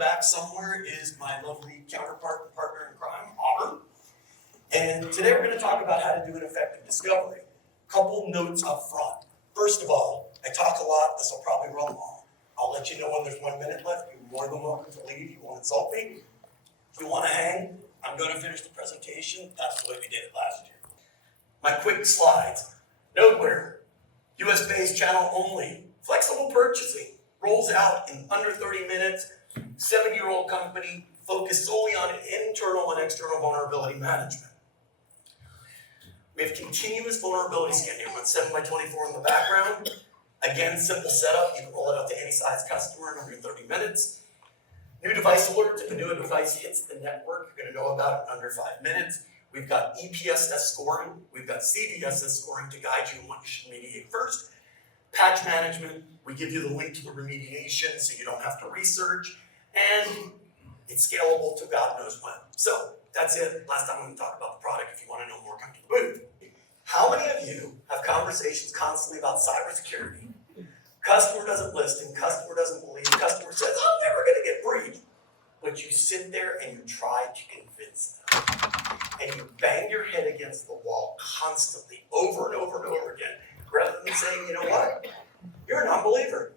back somewhere is my lovely counterpart and partner in crime, Auburn. And today we're going to talk about how to do an effective discovery. Couple notes up front. First of all, I talk a lot, this will probably run long. I'll let you know when there's 1 minute left. You're more than welcome to leave. You won't insult me. If you want to hang, I'm going to finish the presentation. That's the way we did it last year. My quick slides. Nodware, US-based channel only. Flexible purchasing. Rolls out in under 30 minutes. 7-year-old company focused solely on internal and external vulnerability management. We have continuous vulnerability scanning. We run 7x24 in the background. Again, simple setup. You can roll it out to any size customer in under 30 minutes. New device alerts. If a new device hits the network, you're going to know about it in under 5 minutes. We've got EPSS scoring. We've got CVSS scoring to guide you on what you should remediate first. Patch management. We give you the link to the remediation so you don't have to research. And it's scalable to God knows when. So that's it. Last time I'm going to talk about the product. If you want to know more, come to the booth. How many of you have conversations constantly about cybersecurity? Customer doesn't listen, customer doesn't believe, customer says, I'm never going to get breached. But you sit there and you try to convince them. And you bang your head against the wall constantly, over and over and over again, rather than saying, you know what? You're a non-believer.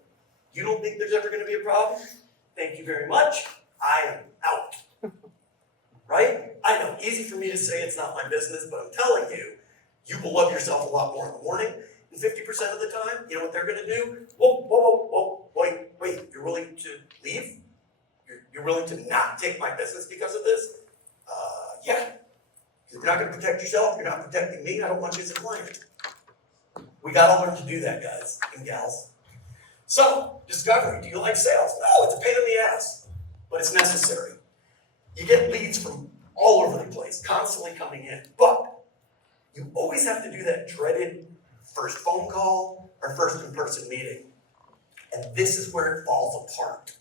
You don't think there's ever going to be a problem? Thank you very much. I am out. Right? I know, easy for me to say it's not my business, but I'm telling you, you will love yourself a lot more in the morning. And 50% of the time, you know what they're going to do? Whoa, wait, you're willing to leave? You're willing to not take my business because of this? Yeah. You're not going to protect yourself, you're not protecting me, I don't want you as a client. We got to learn to do that, guys and gals. So, discovery, do you like sales? No, it's a pain in the ass, but it's necessary. You get leads from all over the place, constantly coming in, but you always have to do that dreaded first phone call or first in-person meeting. And this is where it falls apart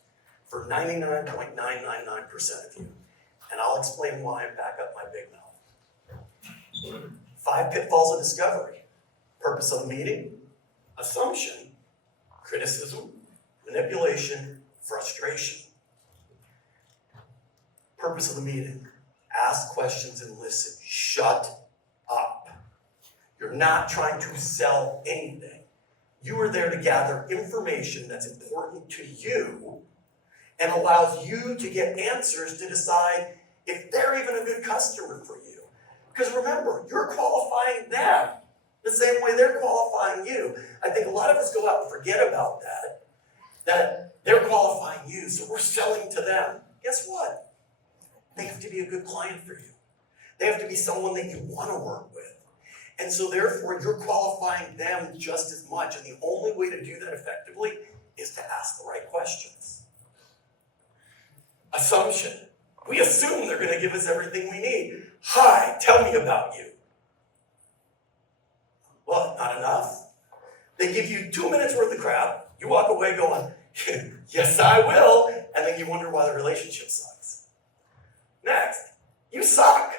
for 99.999% of you. And I'll explain why and back up my big mouth. 5 pitfalls of discovery. Purpose of the meeting, assumption, criticism, manipulation, frustration. Purpose of the meeting, ask questions and listen. Shut up. You're not trying to sell anything. You are there to gather information that's important to you and allows you to get answers to decide if they're even a good customer for you. Because remember, you're qualifying them the same way they're qualifying you. I think a lot of us go out and forget about that they're qualifying you, so we're selling to them. Guess what? They have to be a good client for you. They have to be someone that you want to work with. And so therefore, you're qualifying them just as much. And the only way to do that effectively is to ask the right questions. Assumption. We assume they're going to give us everything we need. Hi, tell me about you. Well, not enough. They give you 2 minutes worth of crap. You walk away going, yes, I will. And then you wonder why the relationship sucks. Next, you suck.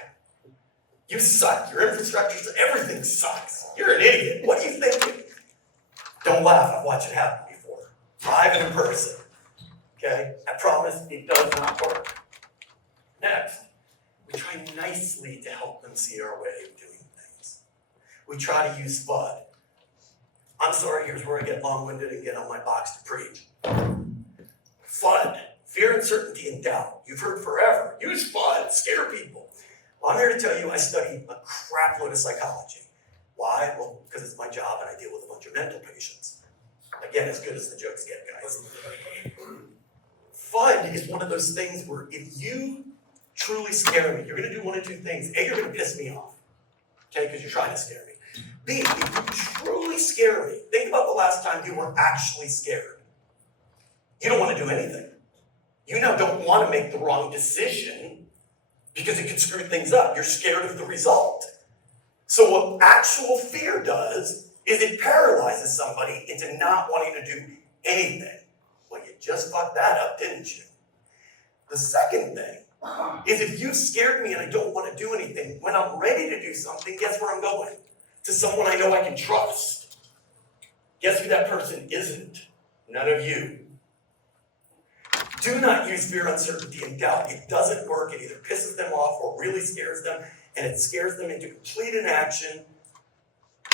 You suck. Your infrastructure, everything sucks. You're an idiot. What are you thinking? Don't laugh. I've watched it happen before. Live and in person. Okay? I promise it does not work. Next, we try nicely to help them see our way of doing things. We try to use FUD. I'm sorry, here's where I get long-winded and get on my box to preach. FUD. Fear, uncertainty, and doubt. You've heard forever. Use FUD. Scare people. Well, I'm here to tell you I study a crap load of psychology. Why? Well, because it's my job and I deal with a bunch of mental patients. Again, as good as the jokes get, guys. FUD is one of those things where if you truly scare me, you're going to do one of two things. A, you're going to piss me off, okay, because you're trying to scare me. B, if you truly scare me, think about the last time you were actually scared. You don't want to do anything. You now don't want to make the wrong decision because it could screw things up. You're scared of the result. So what actual fear does is it paralyzes somebody into not wanting to do anything. Well, you just fucked that up, didn't you? The second thing is if you've scared me and I don't want to do anything, when I'm ready to do something, guess where I'm going? To someone I know I can trust. Guess who that person isn't? None of you. Do not use fear, uncertainty, and doubt. It doesn't work. It either pisses them off or really scares them, and it scares them into complete inaction.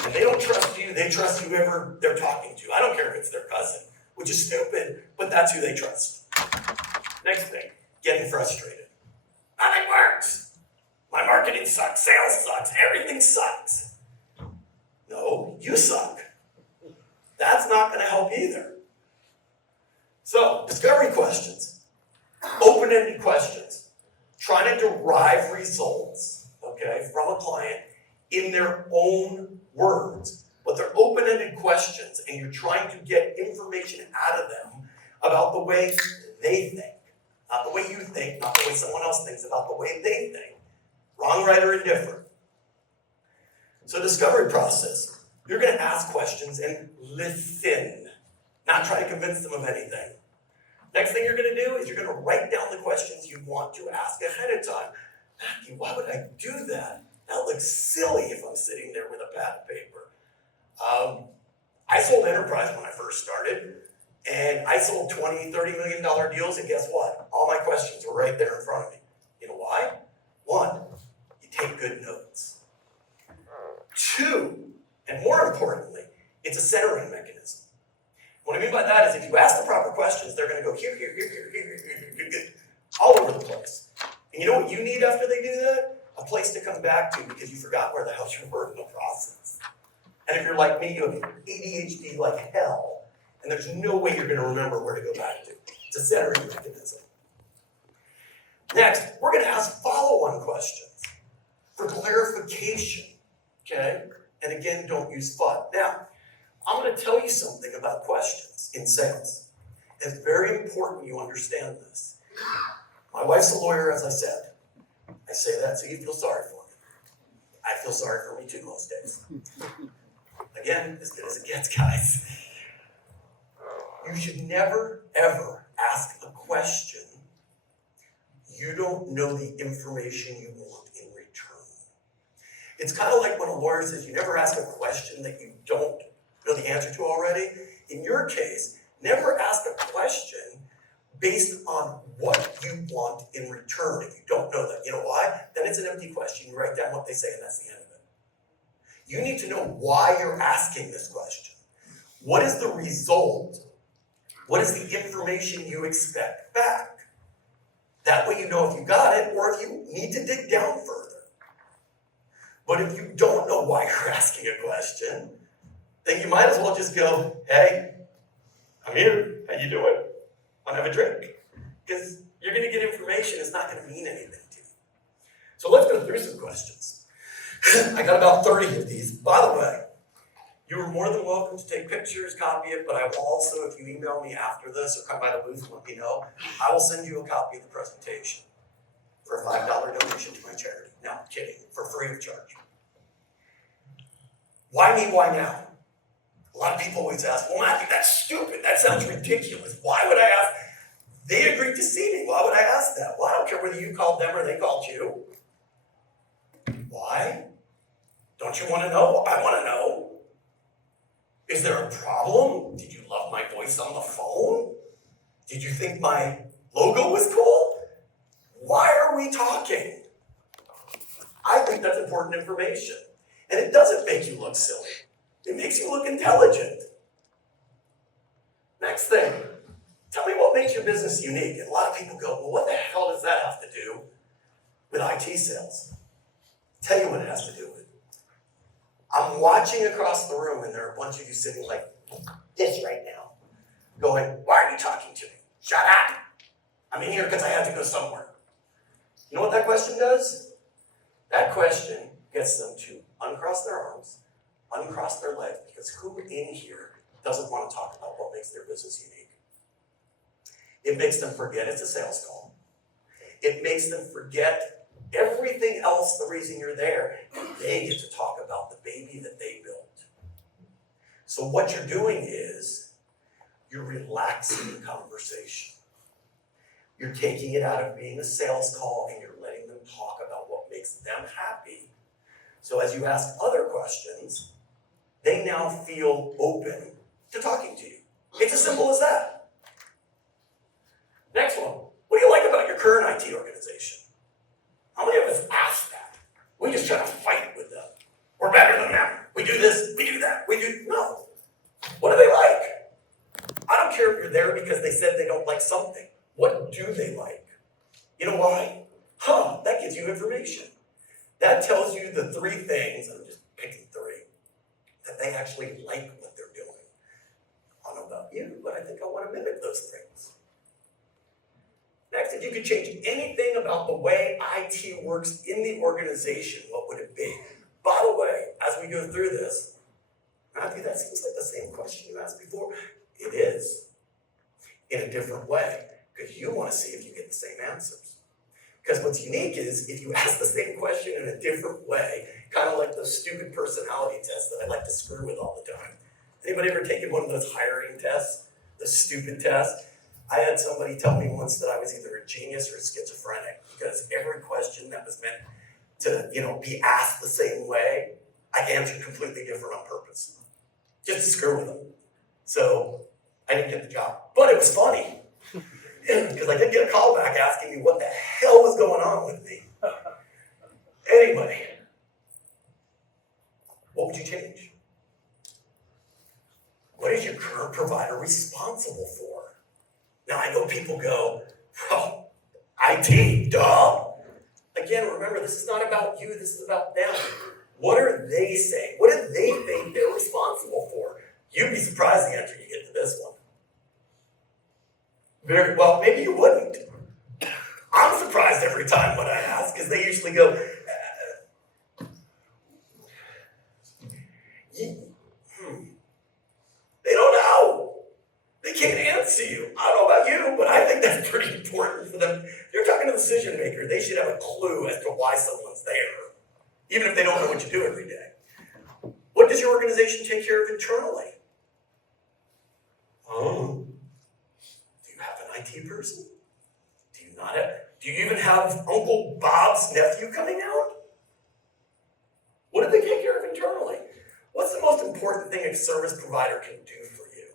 And they don't trust you, they trust whoever they're talking to. I don't care if it's their cousin, which is stupid, but that's who they trust. Next thing, getting frustrated. Nothing works. My marketing sucks, sales sucks, everything sucks. No, you suck. That's not gonna help either. So, discovery questions, open-ended questions, trying to derive results, okay, from a client in their own words, but they're open-ended questions, and you're trying to get information out of them about the way they think, not the way you think, not the way someone else thinks, about the way they think. Wrong, right, or indifferent. So discovery process, you're gonna ask questions and listen, not try to convince them of anything. Next thing you're gonna do is you're gonna write down the questions you want to ask ahead of time. Matthew, why would I do that? That looks silly if I'm sitting there with a pad of paper. I sold enterprise when I first started, and I sold $20, $30 million deals, and guess what? All my questions were right there in front of me. You know why? One, you take good notes. Two, and more importantly, it's a centering mechanism. What I mean by that is if you ask the proper questions, they're gonna go here, all over the place. And you know what you need after they do that? A place to come back to because you forgot where the hell you were in the process. And if you're like me, you have ADHD like hell, and there's no way you're gonna remember where to go back to. It's a centering mechanism. Next, we're gonna ask follow-on questions for clarification, okay? And again, don't use FUD. Now, I'm gonna tell you something about questions in sales. It's very important you understand this. My wife's a lawyer, as I said. I say that so you feel sorry for me. I feel sorry for me too most days. Again, as good as it gets, guys. You should never, ever ask a question you don't know the information you want in return. It's kind of like when a lawyer says you never ask a question that you don't know the answer to already. In your case, never ask a question based on what you want in return if you don't know that. You know why? Then it's an empty question. You write down what they say and that's the end of it. You need to know why you're asking this question. What is the result? What is the information you expect back? That way you know if you got it or if you need to dig down further. But if you don't know why you're asking a question, then you might as well just go, hey, I'm here, how you doing? Wanna have a drink? Because you're gonna get information, it's not gonna mean anything to you. So let's go through some questions. I got about 30 of these. By the way, you are more than welcome to take pictures, copy it, but I will also, if you email me after this or come by the booth and let me know, I will send you a copy of the presentation for a $5 donation to my charity. No, I'm kidding, for free of charge. Why me, why now? A lot of people always ask, well, Matthew, that's stupid. That sounds ridiculous. Why would I ask? They agreed to see me. Why would I ask that? Well, I don't care whether you called them or they called you. Why? Don't you want to know? I want to know. Is there a problem? Did you love my voice on the phone? Did you think my logo was cool? Why are we talking? I think that's important information. And it doesn't make you look silly. It makes you look intelligent. Next thing, tell me what makes your business unique. And a lot of people go, well, what the hell does that have to do with IT sales? Tell you what it has to do with. I'm watching across the room and there are a bunch of you sitting like this right now, going, why are you talking to me? Shut up. I'm in here because I had to go somewhere. You know what that question does? That question gets them to uncross their arms, uncross their legs, because who in here doesn't want to talk about what makes their business unique? It makes them forget it's a sales call. It makes them forget everything else, the reason you're there, and they get to talk about the baby that they built. So what you're doing is you're relaxing the conversation. You're taking it out of being a sales call and you're letting them talk about what makes them happy. So as you ask other questions, they now feel open to talking to you. It's as simple as that. Next one. current IT organization? How many of us ask that? We just try to fight with them. We're better than them. We do this, we do that, we do, no. What do they like? I don't care if you're there because they said they don't like something. What do they like? You know why? That gives you information. That tells you the three things, I'm just picking three, that they actually like what they're doing. I don't know about you, but I think I want to mimic those things. Next, if you could change anything about the way IT works in the organization, what would it be? By the way, as we go through this, Matthew, that seems like the same question you asked before. It is, in a different way, because you want to see if you get the same answers. Because what's unique is, if you ask the same question in a different way, kind of like those stupid personality tests that I like to screw with all the time. Anybody ever taken one of those hiring tests, the stupid tests? I had somebody tell me once that I was either a genius or a schizophrenic, because every question that was meant to, be asked the same way, I answered completely different on purpose, just to screw with them. So I didn't get the job, but it was funny, because I did get a call back asking me what the hell was going on with me. Anyway, what would you change? What is your current provider responsible for? Now, I know people go, well, IT, duh. Again, remember, this is not about you, this is about them. What are they saying? What do they think they're responsible for? You'd be surprised the answer you get to this one. Very well, maybe you wouldn't. I'm surprised every time when I ask, because they usually go, they don't know. They can't answer you. I don't know about you, but I think that's pretty important for them. You're talking to the decision maker. They should have a clue as to why someone's there, even if they don't know what you do every day. What does your organization take care of internally? Oh, do you have an IT person? Do you not have? Do you even have Uncle Bob's nephew coming out? What do they take care of internally? What's the most important thing a service provider can do for you?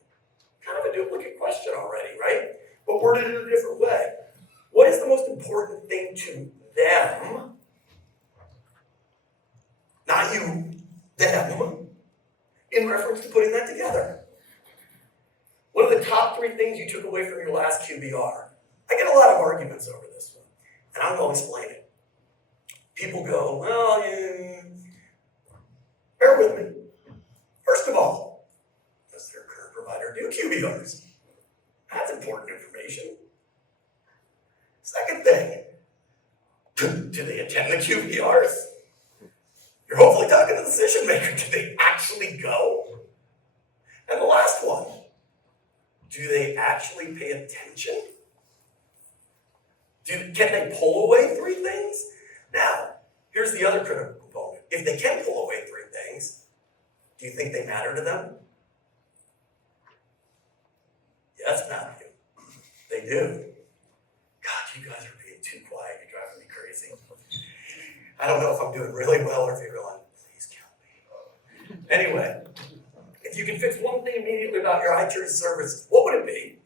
Kind of a duplicate question already, right? But worded in a different way. What is the most important thing to them? Not you, them, in reference to putting that together. What are the top three things you took away from your last QBR? I get a lot of arguments over this one, and I'm going to explain it. People go, well, bear with me. First of all, does their current provider do QBRs? That's important information. Second thing, do they attend the QBRs? You're hopefully talking to the decision maker. Do they actually go? And the last one, do they actually pay attention? Can they pull away three things? Now, here's the other critical component. If they can pull away three things, do you think they matter to them? Yes, Matthew. They do. God, you guys are being too quiet. You're driving me crazy. I don't know if I'm doing really well or if you're going, please count me. Anyway, if you can fix one thing immediately about your IT services, what would it be?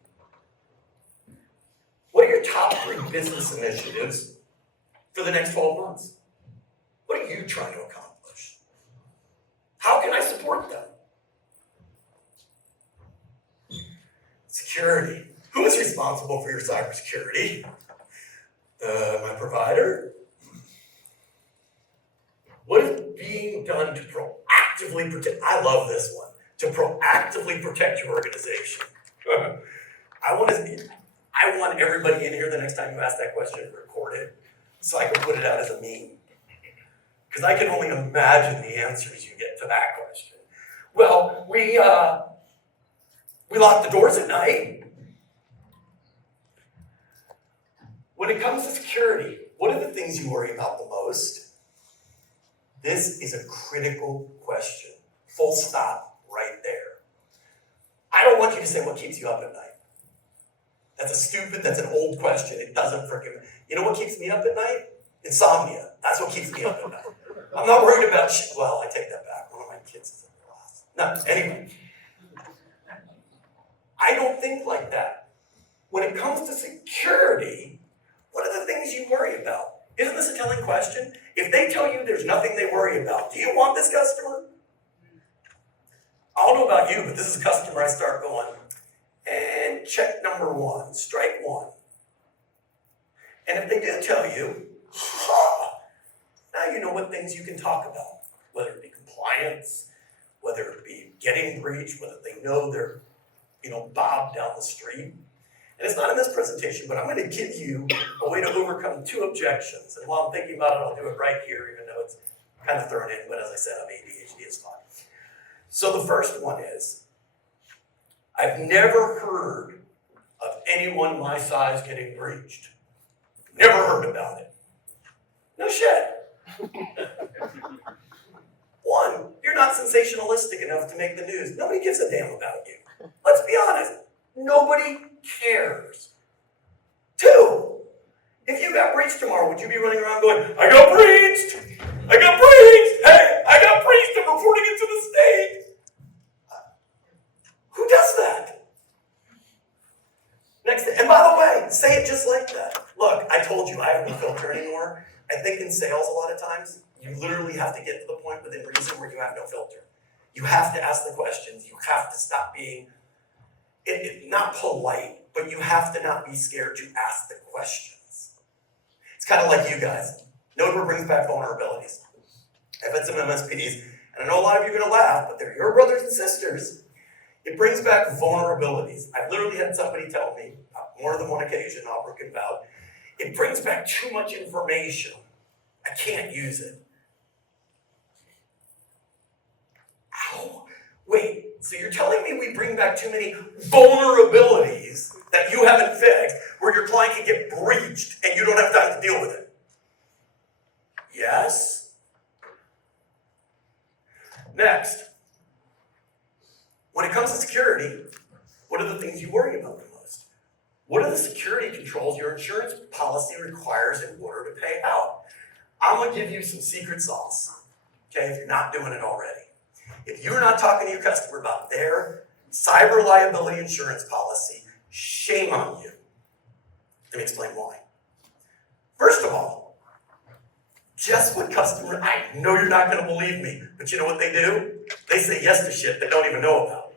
What are your top three business initiatives for the next 12 months? What are you trying to accomplish? How can I support them? Security. Who is responsible for your cybersecurity? My provider? What is being done to proactively protect? I love this one. To proactively protect your organization. I want everybody in here the next time you ask that question to record it so I can put it out as a meme. Because I can only imagine the answers you get to that question. Well, we lock the doors at night. When it comes to security, what are the things you worry about the most? This is a critical question. Full stop right there. I don't want you to say what keeps you up at night. That's an old question. It doesn't freaking, you know what keeps me up at night? Insomnia. That's what keeps me up at night. I'm not worried about shit. Well, I take that back. One of my kids is in class. No, anyway. I don't think like that. When it comes to security, what are you worry about? Isn't this a telling question? If they tell you there's nothing they worry about, do you want this customer? I don't know about you, but this is a customer I start going, and check number one, strike one. And if they do tell you, now you know what things you can talk about, whether it be compliance, whether it be getting breached, whether they know they're, Bob down the street. And it's not in this presentation, but I'm going to give you a way to overcome 2 objections. And while I'm thinking about it, I'll do it right here, even though it's kind of thrown in, but as I said, I'm ADHD, it's fine. So the first one is, I've never heard of anyone my size getting breached. Never heard about it. No shit. 1, you're not sensationalistic enough to make the news. Nobody gives a damn about you. Let's be honest. Nobody cares. 2, if you got breached tomorrow, would you be running around going, I got breached! I got breached! Hey, I got breached! I'm reporting it to the state! Who does that? Next, and by the way, say it just like that. Look, I told you I have no filter anymore. I think in sales a lot of times, you literally have to get to the point within reason where you have no filter. You have to ask the questions. You have to stop being not polite, but you have to not be scared to ask the questions. It's kind of like you guys. Nodware brings back vulnerabilities. I've had some MSPs, and I know a lot of you are going to laugh, but they're your brothers and sisters. It brings back vulnerabilities. I've literally had somebody tell me, on more than one occasion, I'll work it out, it brings back too much information. I can't use it. Ow. Wait, so you're telling me we bring back too many vulnerabilities that you haven't fixed, where your client can get breached and you don't have time to deal with it? Yes. Next. When it comes to security, what are the things you worry about the most? What are the security controls your insurance policy requires in order to pay out? I'm going to give you some secret sauce, okay, if you're not doing it already. If you're not talking to your customer about their cyber liability insurance policy, shame on you. Let me explain why. First of all, just what customer, I know you're not going to believe me, but you know what they do? They say yes to shit they don't even know about.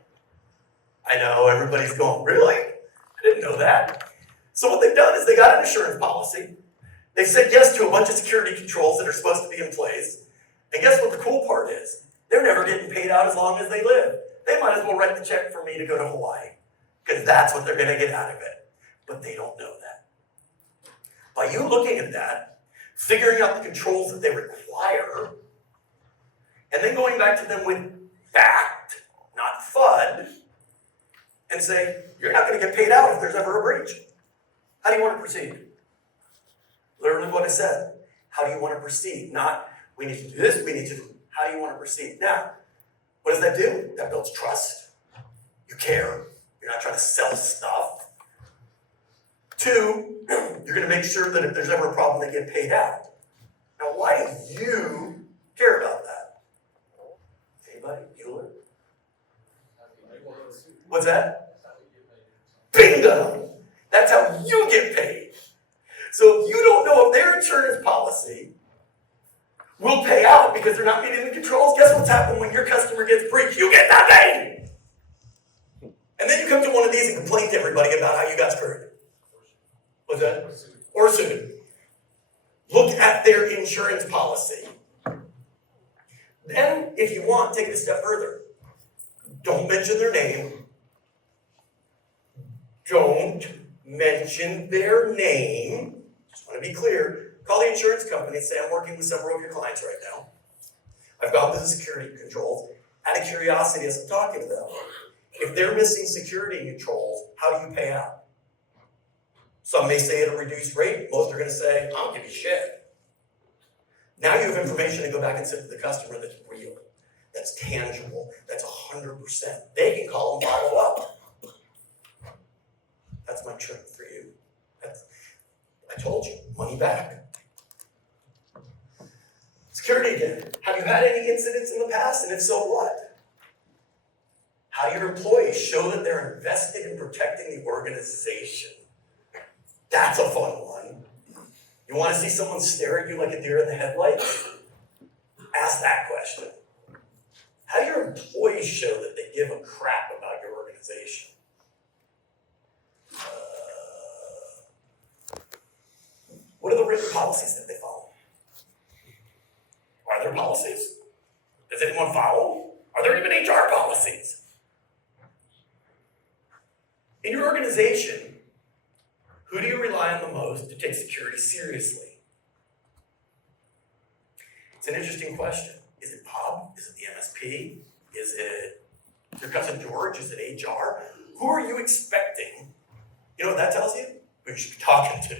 I know, everybody's going, really? I didn't know that. So what they've done is they got an insurance policy. They've said yes to a bunch of security controls that are supposed to be in place. And guess what the cool part is? They're never getting paid out as long as they live. They might as well write the check for me to go to Hawaii, because that's what they're going to get out of it. But they don't know that. By you looking at that, figuring out the controls that they require, and then going back to them with fact, not FUD, and say, you're not going to get paid out if there's ever a breach. How do you want to proceed? Literally what I said. How do you want to proceed? Not, we need to do this, we need to do. How do you want to proceed? Now, what does that do? That builds trust. You care. You're not trying to sell stuff. 2, you're going to make sure that if there's ever a problem, they get paid out. Now, why do you care about that? Anybody? Bueller? What's that? Bingo! That's how you get paid. So if you don't know if their insurance policy will pay out because they're not meeting the controls, guess what's happened when your customer gets breached? You get nothing! And then you come to one of these and complain to everybody about how you got screwed. What's that? Or sued. Look at their insurance policy. Then, if you want, take it a step further. Don't mention their name. Don't mention their name. Just want to be clear. Call the insurance company and say, I'm working with several of your clients right now. I've gone through the security controls. Out of curiosity, as I'm talking to them, if they're missing security controls, how do you pay out? Some may say at a reduced rate. Most are going to say, I don't give you shit. Now you have information to go back and send to the customer that's real, that's tangible, that's 100%. They can call and follow up. That's my trick for you. I told you, money back. Security again. Have you had any incidents in the past? And if so, what? How do your employees show that they're invested in protecting the organization? That's a fun one. You want to see someone stare at you like a deer in the headlights? Ask that question. How do your employees show that they give a crap about your organization? What are the written policies that they follow? Are there policies? Does anyone follow? Are there even HR policies? In your organization, who do you rely on the most to take security seriously? It's an interesting question. Is it Bob? Is it the MSP? Is it your cousin George? Is it HR? Who are you expecting? You know what that tells you? Who you should be talking to.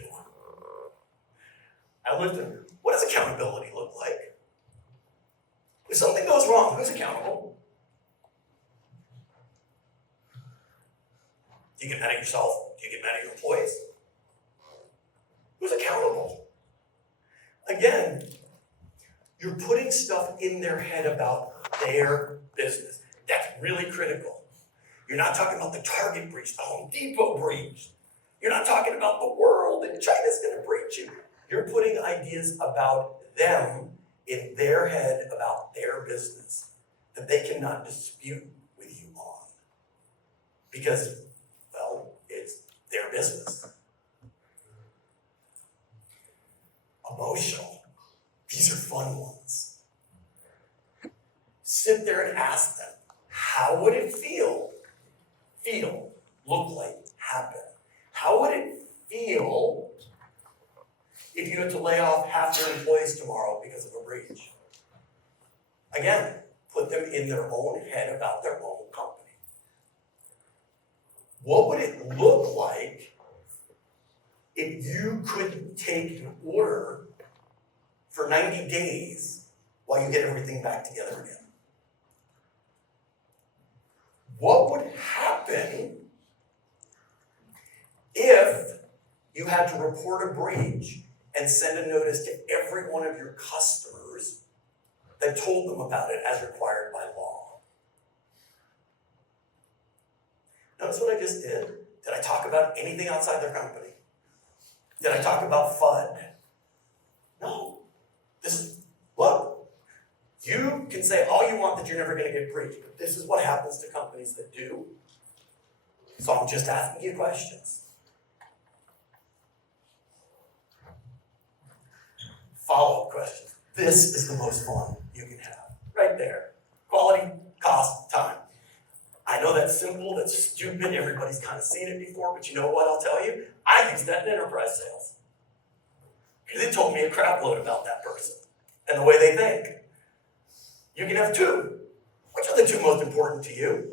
I lived in, what does accountability look like? If something goes wrong, who's accountable? Do you get mad at yourself? Do you get mad at your employees? Who's accountable? Again, you're putting stuff in their head about their business. That's really critical. You're not talking about the Target breach, the Home Depot breach. You're not talking about the world and China's going to breach you. You're putting ideas about them in their head about their business that they cannot dispute with you on. Because, well, it's their business. Emotional. These are fun ones. Sit there and ask them, how would it feel, look like, happen? How would it feel if you had to lay off half your employees tomorrow because of a breach? Again, put them in their own head about their own company. What would it look like if you could take an order for 90 days while you get everything back together again? What would happen if you had to report a breach and send a notice to every one of your customers that told them about it as required by law? Notice what I just did? Did I talk about anything outside their company? Did I talk about FUD? No. Look, you can say all you want that you're never going to get breached, but this is what happens to companies that do. So I'm just asking you questions. Follow-up questions. This is the most fun you can have. Right there. Quality, cost, time. I know that's simple, that's stupid, everybody's kind of seen it before, but you know what I'll tell you? I use that in enterprise sales. Because it told me a crap load about that person and the way they think. You can have two. Which are the two most important to you?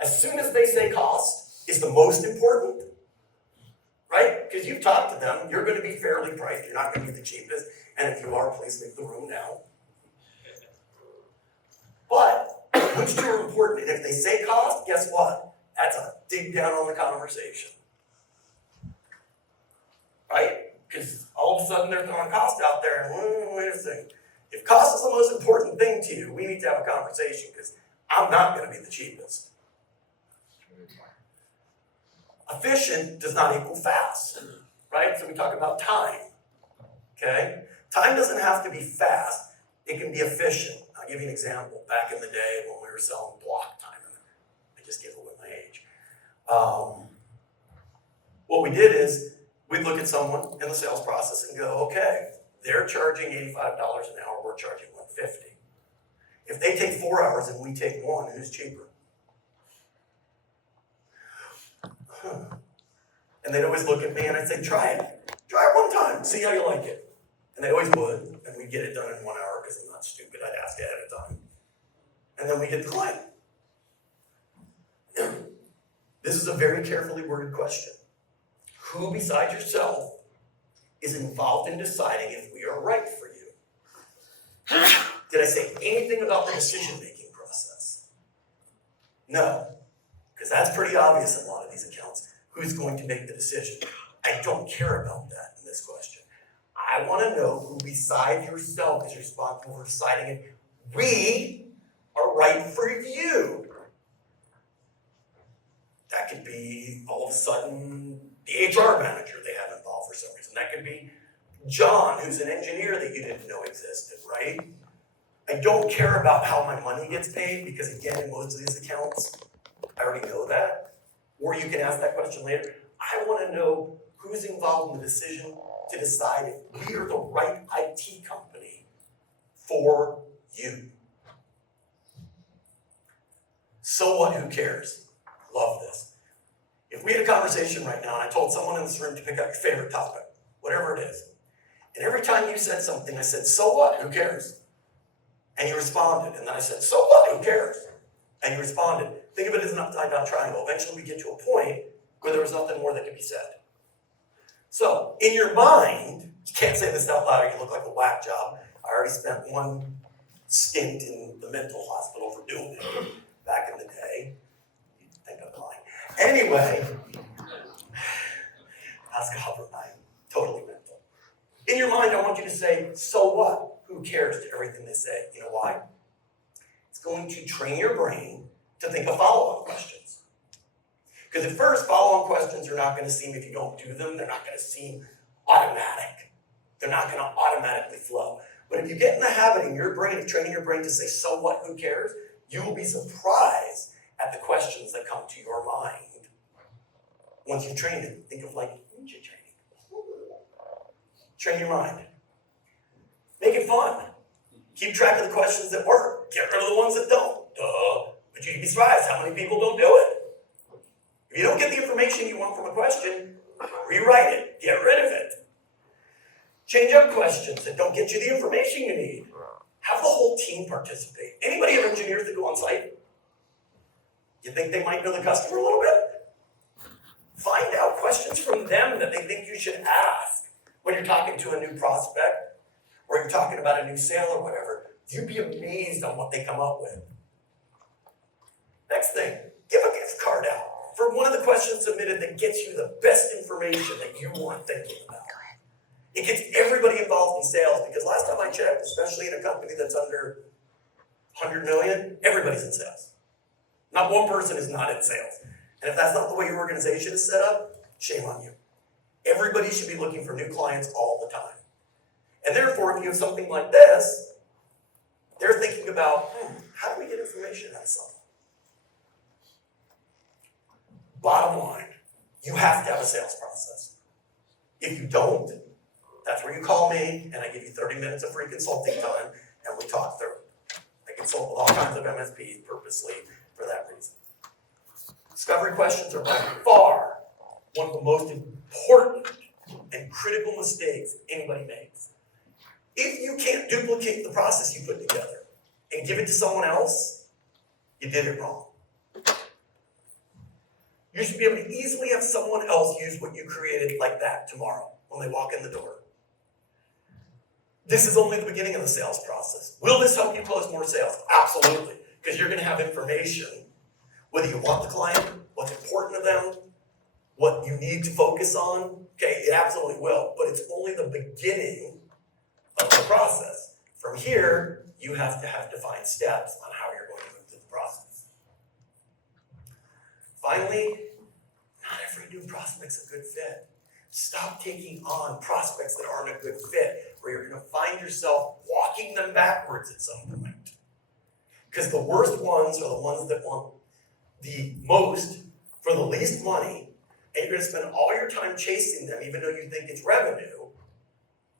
As soon as they say cost is the most important, right? Because you've talked to them, you're going to be fairly priced, you're not going to be the cheapest, and if you are, please leave the room now. But which two are important? And if they say cost, guess what? That's a dig down on the conversation. Right? Because all of a sudden they're throwing cost out there, and wait a second. If cost is the most important thing to you, we need to have a conversation, because I'm not going to be the cheapest. Efficient does not equal fast, right? So we talk about time, okay? Time doesn't have to be fast. It can be efficient. I'll give you an example. Back in the day when we were selling block time, I just gave away my age. What we did is we'd look at someone in the sales process and go, okay, they're charging $85 an hour, we're charging $150. If they take 4 hours and we take 1, who's cheaper? And they'd always look at me and I'd say, try it. Try it one time, see how you like it. And they always would, and we'd get it done in 1 hour because I'm not stupid, I'd ask ahead of time. And then we get the client. This is a very carefully worded question. Who besides yourself is involved in deciding if we are right for you? Did I say anything about the decision-making process? No, because that's pretty obvious in a lot of these accounts. Who's going to make the decision? I don't care about that in this question. I want to know who besides yourself is responsible for deciding if we are right for you. That could be all of a sudden the HR manager they have involved for some reason. That could be John, who's an engineer that you didn't know existed, right? I don't care about how my money gets paid because, again, in most of these accounts, I already know that. Or you can ask that question later. I want to know who's involved in the decision to decide if we are the right IT company for you. So what? Who cares? Love this. If we had a conversation right now and I told someone in this room to pick out your favorite topic, whatever it is, and every time you said something, I said, so what? Who cares? And you responded. And then I said, so what? Who cares? And you responded. Think of it as an upside down triangle. Eventually we get to a point where there was nothing more that could be said. So, in your mind, you can't say this out loud or you look like a whack job. I already spent one stint in the mental hospital for doing it back in the day. You'd think I'm lying. Anyway, ask Albert, I'm totally mental. In your mind, I want you to say, so what? Who cares to everything they say? You know why? It's going to train your brain to think of follow-on questions. Because at first, follow-on questions are not going to seem, if you don't do them, they're not going to seem automatic. They're not going to automatically flow. But if you get in the habit in your brain of training your brain to say, so what, who cares? You will be surprised at the questions that come to your mind once you train it. Think of like ninja training. Train your mind. Make it fun. Keep track of the questions that work. Get rid of the ones that don't. Duh. But you'd be surprised how many people don't do it. If you don't get the information you want from a question, rewrite it. Get rid of it. Change up questions that don't get you the information you need. Have the whole team participate. Anybody have engineers that go on site? You think they might know the customer a little bit? Find out questions from them that they think you should ask when you're talking to a new prospect or you're talking about a new sale or whatever. You'd be amazed on what they come up with. Next thing, give a gift card out for one of the questions submitted that gets you the best information that you weren't thinking about. It gets everybody involved in sales because last time I checked, especially in a company that's under 100 million, everybody's in sales. Not one person is not in sales. And if that's not the way your organization is set up, shame on you. Everybody should be looking for new clients all the time. And therefore, if you have something like this, they're thinking about, how do we get information out of someone? Bottom line, you have to have a sales process. If you don't, that's where you call me and I give you 30 minutes of free consulting time and we talk through it. I consult with all kinds of MSPs purposely for that reason. Discovery questions are by far one of the most important and critical mistakes anybody makes. If you can't duplicate the process you put together and give it to someone else, you did it wrong. You should be able to easily have someone else use what you created like that tomorrow when they walk in the door. This is only the beginning of the sales process. Will this help you close more sales? Absolutely, because you're going to have information, whether you want the client, what's important to them, what you need to focus on. Okay, it absolutely will, but it's only the beginning of the process. From here, you have to have defined steps on how you're going to move through the process. Finally, not every new prospect's a good fit. Stop taking on prospects that aren't a good fit, where you're going to find yourself walking them backwards at some point. Because the worst ones are the ones that want the most for the least money, and you're going to spend all your time chasing them, even though you think it's revenue,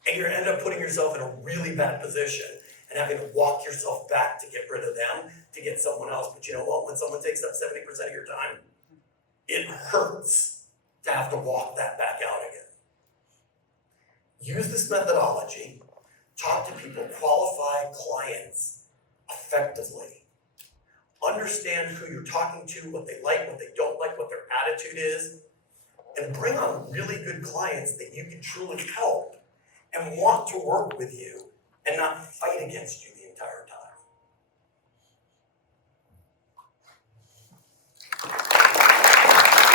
and you're going to end up putting yourself in a really bad position and having to walk yourself back to get rid of them, to get someone else. But you know what? When someone takes up 70% of your time, it hurts to have to walk that back out again. Use this methodology. Talk to people, qualify clients effectively. Understand who you're talking to, what they like, what they don't like, what their attitude is, and bring on really good clients that you can truly help and want to work with you and not fight against you.